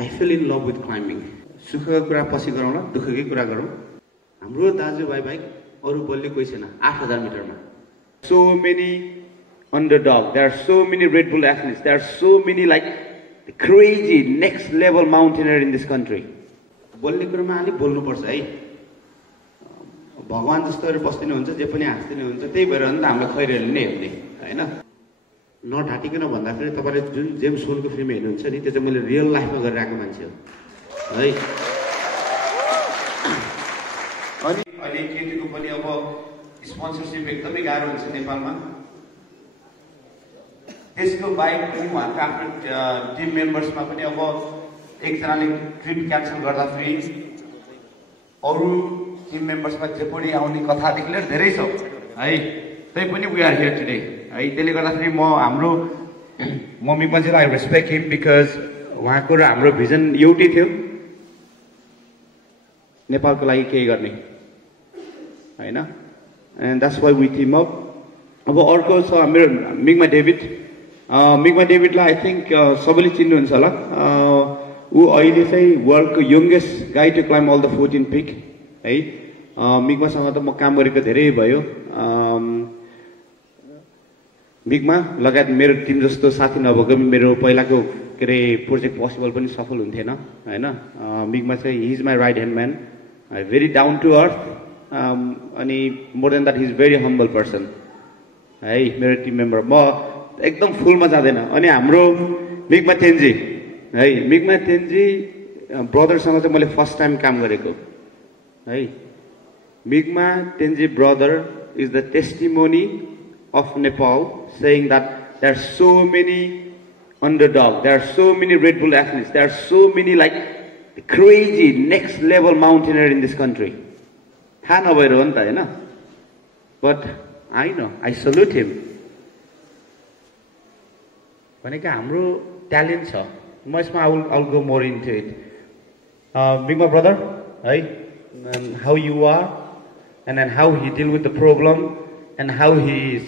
I fell in love with climbing. सुखको कुरा पछि गरौँला, दुःखकै कुरा गरौँ। हाम्रो दाजुभाइ बाहेक अरू बल्ने कोही छैन 8000 मिटरमा। So many underdog. There are so many Red Bull athletes. There are so many like crazy next level mountaineer in this country. बोल्ने कुरामा अलि बोल्नु पर्छ है। भगवान जस्तोहरु बस्दिनु हुन्छ, जे पनि हाँस्दिनु हुन्छ, त्यही भएर नि त हामीलाई खैरेले नै हेर्ने, हैन? नढाटिकन भन्दाखेरि तपाईले जुन जेम्स होलको फिल्म हेर्नुहुन्छ नि, त्यो चाहिँ मैले रियल लाइफमा गरिरहेको मान्छे हो। है। अनि अहिले केटीको पनि अब स्पोन्सरशिप एकदमै गाह्रो हुन्छ नेपालमा। त्यसको बाहेक पनि उहाँका आफ्नो टिम मेम्बर्समा पनि अब एकजनाले ट्रिप क्यान्सल गर्दा फेरि अरू टिम मेम्बर्समा जेपडी आउने कथादेखि लिएर धेरै छ है। तै पनि वी आर हियर टुडे है। त्यसले गर्दाखेरि म मिगमाजीलाई आई रेस्पेक्ट हिम बिकज उहाँको र हाम्रो भिजन एउटै थियो, नेपालको लागि केही गर्ने हैन। And that's why we team up. अब अर्को छ मेरो मिगमा डेभिड। मिगमा डेभिडलाई आई थिङ्क सबैले चिन्नुहुन्छ होला। ऊ अहिले चाहिँ वर्ल्डको youngest guy to climb all the 14 peak है। मिगमासँग त म काम गरेको धेरै भयो। मिगमा लगायत मेरो टिम जस्तो साथी नभएको मेरो पहिलाको के अरे प्रोजेक्ट पोसिबल पनि सफल हुन्थेन हैन। मिगमा चाहिँ he is my right hand man, very down to earth, अनि more than that he is very humble person है। मेरो टिम मेम्बर म एकदम फुलमा जाँदैन। अनि हाम्रो मिगमा तेन्जी है, मिगमा तेन्जी ब्रदरसँग चाहिँ मैले फर्स्ट टाइम काम गरेको है। Migma Tenji brother is the testimony of Nepal, saying that there are so many underdog, there are so many Red Bull athletes, there are so many like crazy next level mountaineer in this country. थाहा नभएर हो नि त हैन। But I know, I salute him. भनेको हाम्रो talent छ। म यसमा I'll go more into it. Big brother, है, and how you are, and then how he deal with the problem, and how he is.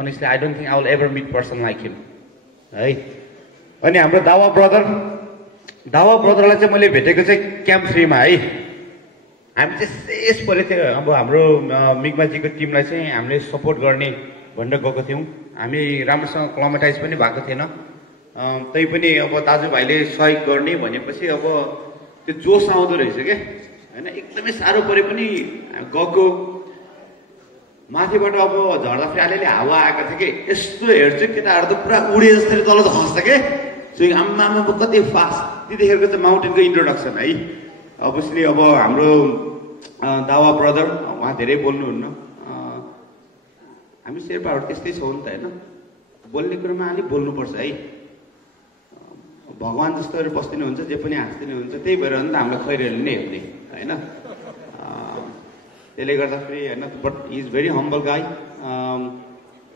Honestly, I don't think I will ever meet person like him. है। अनि हाम्रो दावा ब्रदरलाई चाहिँ मैले भेटेको चाहिँ camp 3 मा है। हामी चाहिँ शेष परे थियो। अब हाम्रो मिगमाजीको टिमलाई चाहिँ हामीले सपोर्ट गर्ने भनेर गएको थियौँ। हामी राम्रोसँग क्लाइमेटाइज पनि भएको थिएन। तै पनि अब दाजुभाइले सहयोग गर्ने भनेपछि अब त्यो जोस आउँदो रहेछ के हैन। एकदमै साह्रो परे पनि गएको। माथिबाट अब झर्दाखेरि अलिअलि हावा आएको थियो कि यस्तो हेर्छु केटाहरू त पुरा उडे जसरी तल खस्छ के। सो आम्मामा कति फास्ट। त्यतिखेरको चाहिँ माउन्टेनको इन्ट्रोडक्सन है। अभियसली अब हाम्रो दावा ब्रदर उहाँ धेरै बोल्नुहुन्न। हामी शेर्पाहरू त्यस्तै छौँ नि त हैन। बोल्ने कुरामा अलि बोल्नुपर्छ है। भगवान जस्तोहरु बस्दिनु हुन्छ, जे पनि हाँस्दिनु हुन्छ, त्यही भएर नि त हामीलाई खैरेले नै हेर्ने हैन। त्यसले गर्दाखेरि हैन, but he is very humble गाई।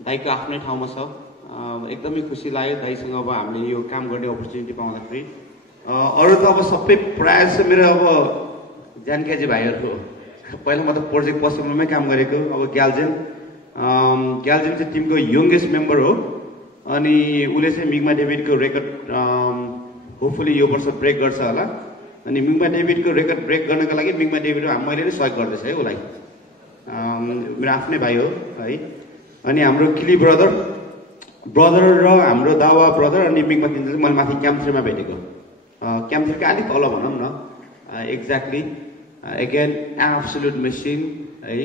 दाइको आफ्नै ठाउँमा छ। एकदमै खुसी लाग्यो दाइसँग अब हामीले यो काम गर्ने अपर्च्युनिटी पाउँदाखेरि। अरू त अब सबै प्रायः जस्तो मेरो अब जानकाजी भाइहरू हो। पहिला म त प्रोजेक्ट पोसिबलमै काम गरेको। अब ग्याल्जेन चाहिँ टिमको यङ्गेस्ट मेम्बर हो। अनि उसले चाहिँ मिगमा डेभिडको रेकर्ड होपफुली यो वर्ष ब्रेक गर्छ होला। अनि मिगमा डेभिडको रेकर्ड ब्रेक गर्नको लागि मिगमा डेभिड मैले नै सहयोग गर्दैछ है उसलाई। मेरो आफ्नै भाइ हो है। अनि हाम्रो किली ब्रदर र हाम्रो दावा ब्रदर अनि मिगमा तिनजना चाहिँ मैले माथि क्याम्प 3 मा भेटेको। क्याम्प 3 का अलिक तल भनौँ न। एक्ज्याक्टली अगेन एब्सोल्युट मेसिन है।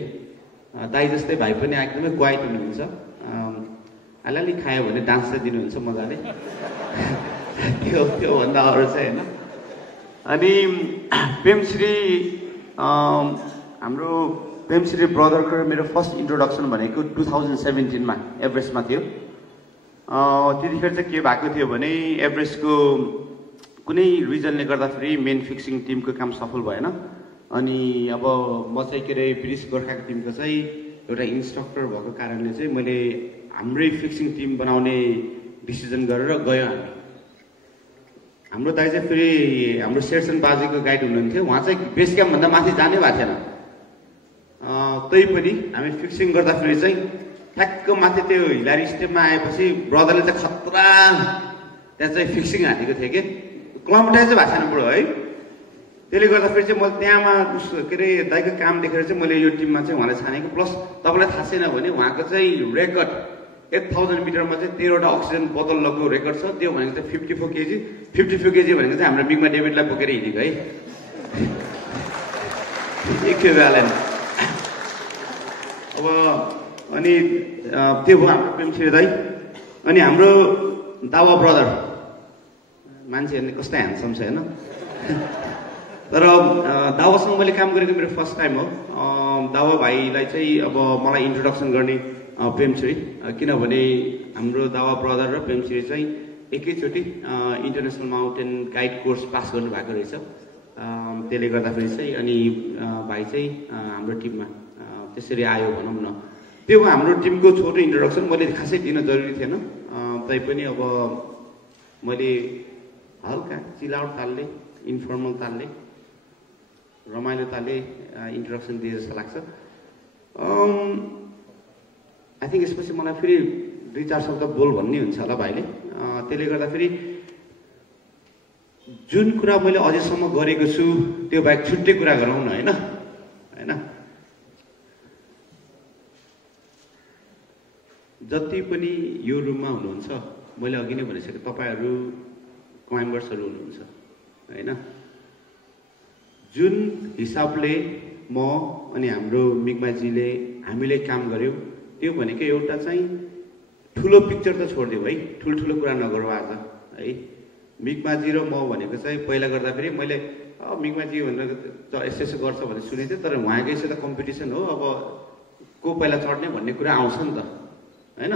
दाइ जस्तै भाइ पनि एकदमै क्वाइट हुनुहुन्छ। अलिअलि खायो भने डान्स चाहिँ दिनुहुन्छ मजाले। त्यो भन्दा अरू चाहिँ होइन। अनि पेमश्री हाम्रो पेमश्री ब्रदरको मेरो फर्स्ट इन्ट्रोडक्सन भनेको 2017 मा एभरेस्टमा थियो। त्यतिखेर चाहिँ के भएको थियो भने एभरेस्टको कुनै रिजनले गर्दाखेरि मेन फिक्सिङ टिमको काम सफल भएन। अनि अब म चाहिँ के अरे ब्रिटिस गोर्खाको टिमको चाहिँ एउटा इन्स्ट्रक्टर भएको कारणले चाहिँ मैले हाम्रै फिक्सिङ टिम बनाउने डिसिजन गरेर गयो हामी। हाम्रो दाइ चाहिँ फेरि हाम्रो शेरसन बाजेको गाइड हुनुहुन्थ्यो। उहाँ चाहिँ बेस क्याम्पभन्दा माथि जानै भएको थिएन। तै पनि हामी फिक्सिङ गर्दाखेरि चाहिँ ठ्याक्क माथि त्यो हिलारी स्टेपमा आएपछि ब्रदरले चाहिँ खतरा त्यहाँ चाहिँ फिक्सिङ हानेको थियो कि क्लमटाइज भएको छैन बुढो है। त्यसले गर्दाखेरि चाहिँ मैले त्यहाँमा के अरे दाइको काम देखेर चाहिँ मैले यो टिममा चाहिँ उहाँलाई छानेको। प्लस तपाईँलाई थाहा छैन भने उहाँको चाहिँ रेकर्ड 8000 मिटरमा चाहिँ 13वटा अक्सिजन बोतल लगको रेकर्ड छ। त्यो भनेको चाहिँ 54 केजी। 54 केजी भनेको चाहिँ हाम्रो मिगमा डेभिडलाई बोकेर हिँडेको है। इक्विभ्यालेन्ट। अब अनि त्यो भयो हाम्रो प्रेमछिरी दाइ। अनि हाम्रो दावा ब्रदर मान्छे हेर्ने कस्तो ह्यान्डसम छ होइन। तर दावासँग मैले काम गरेको मेरो फर्स्ट टाइम हो। दावा भाइलाई चाहिँ अब मलाई इन्ट्रोडक्सन गर्ने प्रेमछिरी, किनभने हाम्रो दावा ब्रदर र प्रेमछिरी चाहिँ एकैचोटि international mountain guide course pass गर्नुभएको रहेछ। त्यसले गर्दाखेरि चाहिँ अनि भाइ चाहिँ हाम्रो टिममा त्यसरी आयो भनौँ न। त्यो हाम्रो टिमको छोटो इन्ट्रोडक्सन मैले खासै दिन जरुरी थिएन। तैपनि अब मैले हल्का चिलाउट तालले इन्फर्मल तालले रमाइलो तालले इन्ट्रोडक्सन दिए जस्तो लाग्छ। आई थिङ्क यसपछि मलाई फेरि 2-4 शब्द बोल भन्ने हुन्छ होला भाइले। त्यसले गर्दाखेरि जुन कुरा मैले अझैसम्म गरेको छु त्यो बाहेक छुट्टै कुरा गरौँ न होइन। जति पनि यो रुममा हुनुहुन्छ, मैले अघि नै भनिसकेँ तपाईँहरू क्लाइम्बर्सहरू हुनुहुन्छ होइन। जुन हिसाबले म अनि हाम्रो मिगमाजीले हामीले काम गर्यौँ त्यो भनेको एउटा चाहिँ ठुलो पिक्चर त छोडिदिउँ है, ठुल्ठुलो कुरा नगरौँ आज है। मिगमाजी र म भनेको चाहिँ पहिला गर्दाखेरि मैले मिगमाजी भनेर यसो यसो गर्छ भन्ने सुनेको थिएँ। तर उहाँकै यसो त कम्पिटिसन हो, अब को पहिला चढ्ने भन्ने कुरा आउँछ नि त होइन।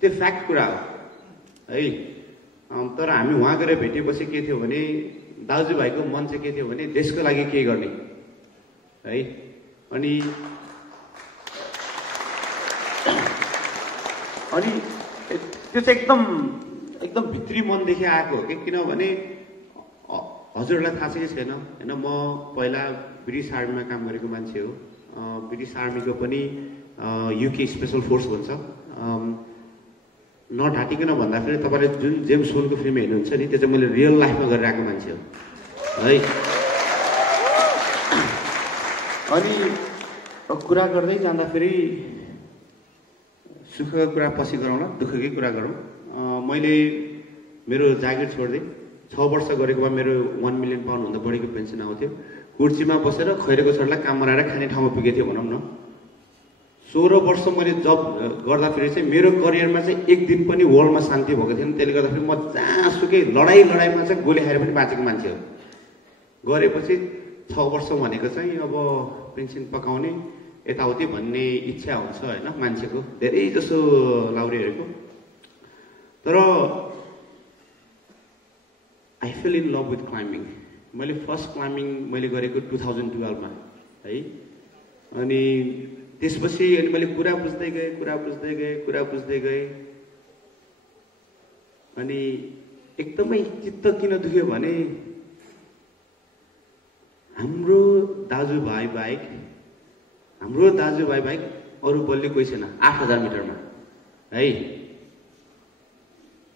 त्यो फ्याक्ट कुरा हो है। तर हामी उहाँ गएर भेटेपछि के थियो भने दाजुभाइको मन चाहिँ के थियो भने देशको लागि के गर्ने है। अनि त्यो चाहिँ एकदम भित्री मनदेखि आएको हो कि, किनभने हजुरहरूलाई थाहा छ कि छैन होइन। म पहिला ब्रिटिस आर्मीमा काम गरेको मान्छे हो। ब्रिटिस आर्मीको पनि युके स्पेसल फोर्स भन्छ। नढाँटिकन भन्दाखेरि तपाईँले जुन जेम्स बोन्डको फिल्म हेर्नुहुन्छ नि त्यो चाहिँ मैले रियल लाइफमा गरेर आएको मान्छे हो है। अनि कुरा गर्दै जाँदाखेरि सुखको कुरा पछि गरौँला, दुःखकै कुरा गरौँ। मैले मेरो जागिर छोड्दै 6 वर्ष गरेको भए मेरो 1 मिलियन पाउन्डभन्दा बढीको पेन्सन आउँथ्यो। कुर्सीमा बसेर खैरेको छोरालाई काम बनाएर खाने ठाउँमा पुगेको थियो भनौँ न। 16 वर्ष मैले जब गर्दाखेरि चाहिँ मेरो करियरमा चाहिँ एक दिन पनि वर्ल्डमा शान्ति भएको थिएन। त्यसले गर्दाखेरि म जहाँसुकै लडाइमा चाहिँ गोली खाएर पनि बाँचेको मान्छे हो। गरेपछि 6 वर्ष भनेको चाहिँ अब पेन्सन पकाउने यताउति भन्ने इच्छा हुन्छ होइन मान्छेको, धेरै जसो लाउरेहरूको। तर I fail in love with climbing. मैले फर्स्ट क्लाइम्बिङ मैले गरेको 2012 मा है। अनि त्यसपछि अनि मैले कुरा बुझ्दै गएँ अनि एकदमै चित्त किन दुख्यो भने हाम्रो दाजुभाइ बाहेक अरू बल्ने कोही छैन 8000 मिटरमा है।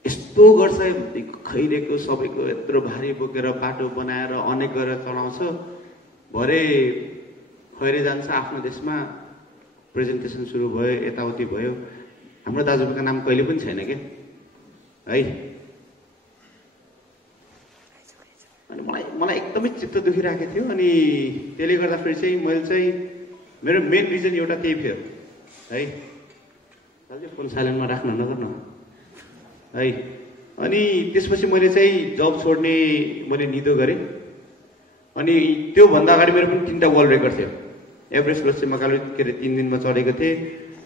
यस्तो गर्छ खैरेको सबैको यत्रो भारी बोकेर बाटो बनाएर अनेक गरेर चलाउँछ। भरे खैरे जान्छ आफ्नो देशमा, प्रेजेन्टेसन सुरु भयो, यताउति भयो। हाम्रो दाजुभाइको नाम कहिले पनि छैन के है। अनि मलाई एकदमै चित्त दुखिरहेको थियो। अनि त्यसले गर्दाखेरि चाहिँ मैले चाहिँ मेरो मेन रिजन एउटा त्यही थियो है। फोन साइलेन्टमा राख्न नगर्नु है। अनि त्यसपछि मैले चाहिँ जब छोड्ने मैले निदो गरेँ। अनि त्योभन्दा अगाडि मेरो पनि 3टा वर्ल्ड रेकर्ड थियो। एभरेस्ट रोसे मकालु के अरे 3 दिनमा चढेको थिएँ।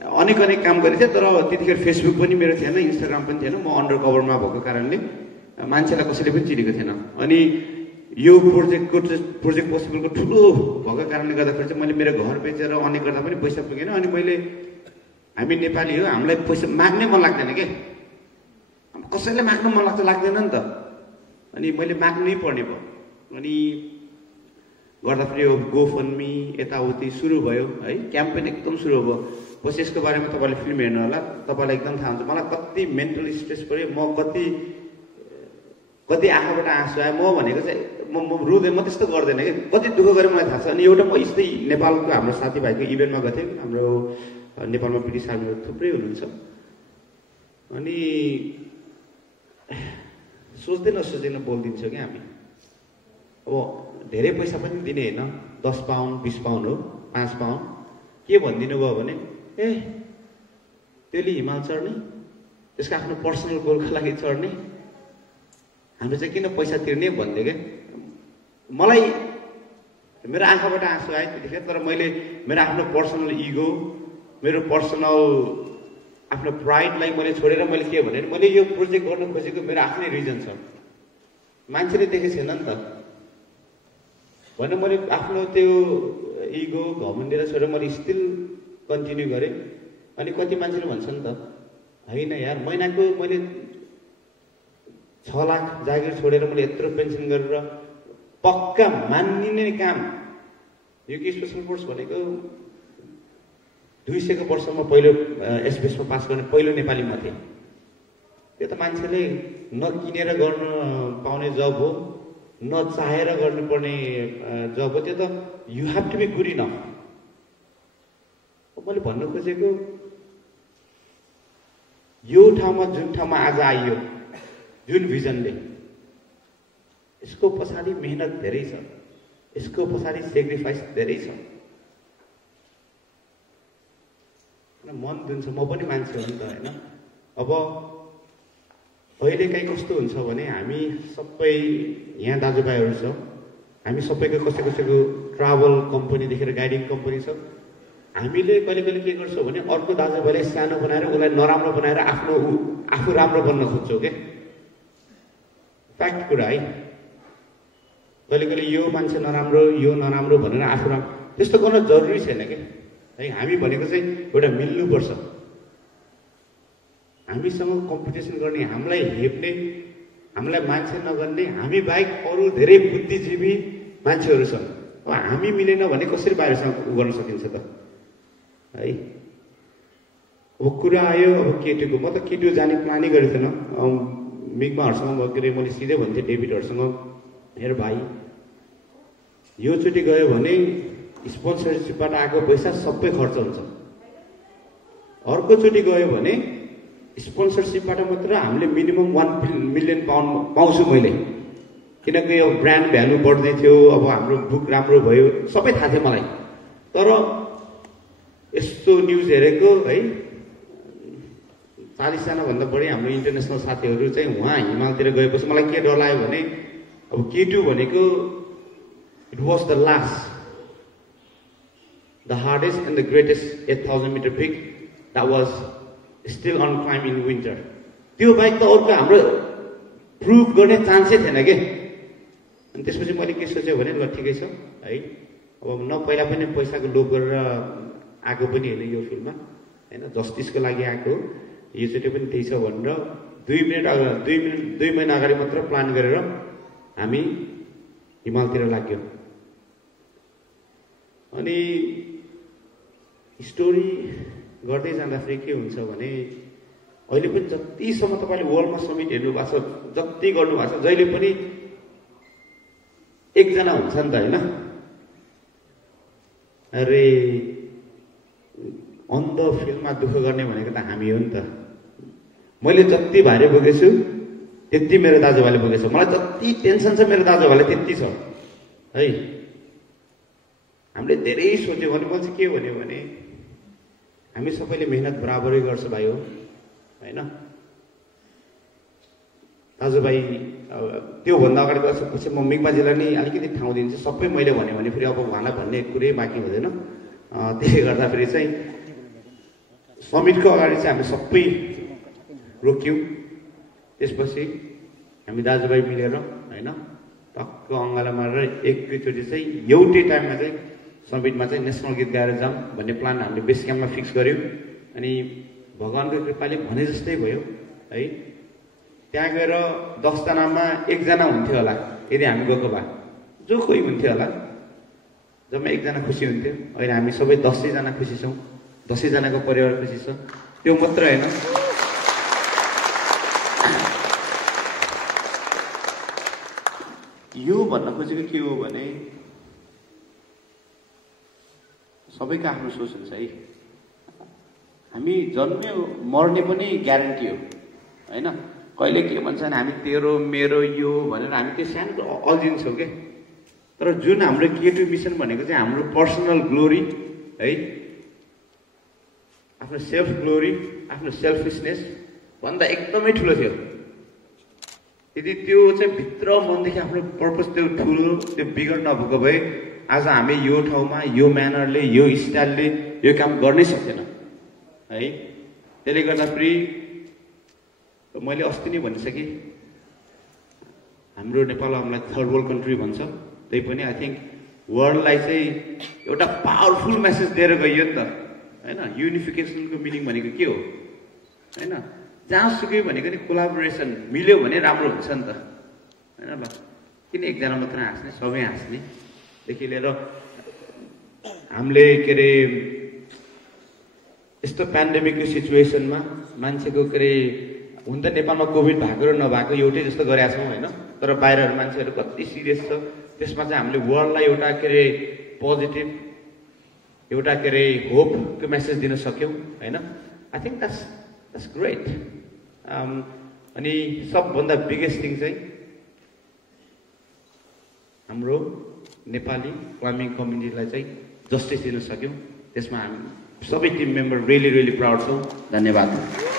अनेक काम गरेको थिएँ। तर त्यतिखेर फेसबुक पनि मेरो थिएन, इन्स्टाग्राम पनि थिएन। म अन्डर कभरमा भएको कारणले मान्छेलाई कसैले पनि चिनेको थिएन। अनि यो प्रोजेक्ट पोसिबलको ठुलो भएको कारणले गर्दाखेरि चाहिँ मैले मेरो घर बेचेर अनेक गर्दा पनि पैसा पुगेन। अनि मैले हामी नेपाली हो, हामीलाई पैसा माग्नै मन लाग्दैन के, कसैलाई माग्नु मन लाग्दैन नि त। अनि मैले माग्नै पर्ने भयो। अनि गर्दाखेरि यो गोफन्मी यताउति सुरु भयो है। क्याम्पेन एकदम सुरु भयो। पछि यसको बारेमा तपाईँले फिल्म हेर्नु होला, तपाईँलाई एकदम थाहा हुन्छ मलाई कति मेन्टल स्ट्रेस पऱ्यो, म कति कति आँखाबाट आँसु आयो। म भनेको चाहिँ म रुँदैन, म त्यस्तो गर्दैन कि, कति दुःख गरेँ मलाई थाहा छ। अनि एउटा म यस्तै नेपालको हाम्रो साथीभाइको इभेन्टमा गएको थिएँ। हाम्रो नेपालमा ब्रिटिश आर्मीहरू थुप्रै हुनुहुन्छ। अनि सोच्दै नसोच्दैन बोलिदिन्छौँ क्या हामी। अब धेरै पैसा पनि दिने होइन, 10 पाउन्ड 20 पाउन्ड हो, 5 पाउन्ड। के भनिदिनु भयो भने त्यसले हिमाल चढ्ने, त्यसको आफ्नो पर्सनल गोलको लागि चढ्ने, हामी चाहिँ किन पैसा तिर्ने भन्दै क्या। मलाई मेरो आँखाबाट आँसु आयो त्यतिखेर। तर मैले मेरो आफ्नो पर्सनल इगो, मेरो पर्सनल आफ्नो प्राइडलाई मैले छोडेर मैले के भने मैले यो प्रोजेक्ट गर्न खोजेको मेरो आफ्नै रिजन छ। मान्छेले देखेको छैन नि त भने मैले आफ्नो त्यो इगो घमण्डीलाई छोडेर मैले स्टिल कन्टिन्यू गरेँ। अनि कति मान्छेले भन्छ नि त होइन यार, महिनाको मैले 6 लाख जागिर छोडेर मैले यत्रो पेन्सन गरेर पक्का मानिने काम। यो कि स्पेसल फोर्स भनेको 200 को वर्षमा पहिलो एसपिएसमा पास गर्ने पहिलो नेपालीमा थिएँ। त्यो त मान्छेले नकिनेर गर्न पाउने जब हो, नचाहेर गर्नुपर्ने जब हो। त्यो त you have to be good enough. मैले भन्न खोजेको यो ठाउँमा जुन ठाउँमा आज आइयो, जुन भिजनले, यसको पछाडि मेहनत धेरै छ, यसको पछाडि सेक्रिफाइस धेरै छ। मन दिन्छ, म पनि मान्छे हो नि त होइन। अब अहिले काहीँ कस्तो हुन्छ भने हामी सबै यहाँ दाजुभाइहरू छ, हामी सबैको कसैको ट्राभल कम्पनी देखेर गाइडिङ कम्पनी छ। हामीले कहिले कहिले के गर्छौँ भने अर्को दाजुभाइलाई सानो बनाएर उसलाई नराम्रो बनाएर आफू राम्रो बन्न खोज्छौँ क्या। फ्याक्ट कुरा है। कहिले कहिले यो मान्छे नराम्रो, यो नराम्रो भनेर आफू राम्रो, त्यस्तो गर्न जरुरी छैन क्या है। हामी भनेको चाहिँ एउटा मिल्नुपर्छ। हामीसँग कम्पिटिसन गर्ने, हामीलाई हेप्ने, हामीलाई मान्छे नगर्ने, हामी बाहेक अरू धेरै बुद्धिजीवी मान्छेहरू छन्। अब हामी मिलेन भने कसरी बाहिरसँग गर्न सकिन्छ त है। अब कुरा आयो अब केटुको, म त केटु जाने प्लानै गरेको थिएन। मिगमाहरूसँग के अरे मैले सिधै भन्थेँ डेभिडहरूसँग, मेरो भाइ योचोटि गयो भने स्पोन्सरसिपबाट आएको पैसा सबै खर्च हुन्छ। अर्कोचोटि गयो भने स्पोन्सरसिपबाट मात्र हामीले मिनिमम 1 मिलियन पाउन्ड पाउँछु मैले, किनकि यो ब्रान्ड भ्यालु बढ्दै थियो। अब हाम्रो बुक राम्रो भयो, सबै थाहा थियो मलाई। तर यस्तो न्युज हेरेको है, 40 जनाभन्दा बढी हाम्रो इन्टरनेसनल साथीहरू चाहिँ उहाँ हिमालतिर गएपछि मलाई के डर लाग्यो भने अब K2 भनेको it was the last, the hardest and the greatest 8,000 meter peak that was still on climb in winter. त्यो बाइक त अर्को हाम्रो प्रुभ गर्ने चान्सै थिएन के। अनि त्यसपछि मैले के सोचेँ भने ल ठिकै छ है, अब न पहिला पनि पैसाको लोभ गरेर आएको पनि होइन यो फिल्डमा होइन, जस्टिसको लागि आएको। योचोटि पनि त्यही छ भनेर 2 महिना अगाडि मात्र प्लान गरेर हामी हिमालतिर लाग्यो। अनि स्टोरी गर्दै जाँदाखेरि के हुन्छ भने अहिले पनि जतिसम्म तपाईँले वर्ल्डमा समिट हेर्नु भएको छ, जति गर्नु भएको छ, जहिले पनि एकजना हुन्छ नि त होइन। अरे अन द फिल्डमा दुःख गर्ने भनेको त हामी हो नि त। मैले जति भारी बोकेछु त्यति मेरो दाजुभाइले बोकेछ, मलाई जति टेन्सन छ मेरो दाजुभाइले त्यति छ है। हामीले धेरै सोच्यो भने म चाहिँ के भन्यो भने हामी सबैले मेहनत बराबरै गर्छ भाइ हो होइन। दाजुभाइ त्योभन्दा अगाडि पछि म मिगमाजीलाई नै अलिकति ठाउँ दिन्छु। सबै मैले भन्यो भने फेरि अब उहाँलाई भन्ने कुरै बाँकी हुँदैन। त्यसले गर्दाखेरि चाहिँ समिटको अगाडि चाहिँ हामी सबै रोक्यौँ। त्यसपछि हामी दाजुभाइ मिलेर होइन टक्क अङ्गाला मारेर एकैचोटि चाहिँ एउटै टाइममा चाहिँ समिटमा चाहिँ नेसनल गीत गाएर जाऊँ भन्ने प्लान हामीले बेस क्याम्पमा फिक्स गऱ्यौँ। अनि भगवान्को कृपाले भने जस्तै भयो है। त्यहाँ गएर 10 जनामा 1 जना हुन्थ्यो होला यदि हामी गएको भए, जो कोही हुन्थ्यो होला, जम्मा 1 जना खुसी हुन्थ्यो। अहिले हामी सबै 10 जना खुसी छौँ, 10 जनाको परिवार खुसी छ। त्यो मात्र होइन, यो भन्न खोजेको के हो भने सबैको आफ्नो सोच हुन्छ है। हामी जन्म्यो मर्ने पनि ग्यारेन्टी हो होइन। कहिले के भन्छ भने हामी तेरो मेरो यो भनेर हामी त्यो सानो अल्झिन्छौँ क्या। तर जुन हाम्रो K2 मिसन भनेको चाहिँ हाम्रो पर्सनल ग्लोरी है, आफ्नो सेल्फ ग्लोरी, आफ्नो सेल्फिसनेस भन्दा एकदमै ठुलो थियो। यदि त्यो चाहिँ भित्र मनदेखि आफ्नो पर्पस त्यो ठुलो त्यो बिगड नभएको भए आज हामी यो ठाउँमा यो म्यानरले यो स्टाइलले यो काम गर्नै सक्दैन है। त्यसले गर्दा फेरि मैले अस्ति नै भनिसकेँ, हाम्रो नेपाल हामीलाई थर्ड वर्ल्ड कन्ट्री भन्छ, त्यही पनि आई थिङ्क वर्ल्डलाई चाहिँ एउटा पावरफुल मेसेज दिएर गइयो नि त होइन। युनिफिकेसनको मिनिङ भनेको के हो होइन, जहाँ सुकै भनेको नि कोलाबोरेसन मिल्यो भने राम्रो हुन्छ नि त होइन। ल किन एकजना मात्र हाँस्ने, सबै हाँस्नेदेखि लिएर हामीले के अरे यस्तो पेन्डेमिकको सिचुएसनमा मान्छेको के अरे हुन त नेपालमा कोभिड भएको र नभएको एउटै जस्तो गरेका छौँ होइन। तर बाहिरहरू मान्छेहरू कति सिरियस छ, त्यसमा चाहिँ हामीले वर्ल्डलाई एउटा के अरे पोजिटिभ एउटा के अरे होपको मेसेज दिन सक्यौँ होइन। I think that's great. अनि सबभन्दा बिगेस्ट थिङ चाहिँ हाम्रो नेपाली क्लाइम्बिङ कम्युनिटीलाई चाहिँ जस्टिस दिन सक्यौँ, त्यसमा हामी सबै टिम मेम्बर रियली प्राउड छौँ। धन्यवाद।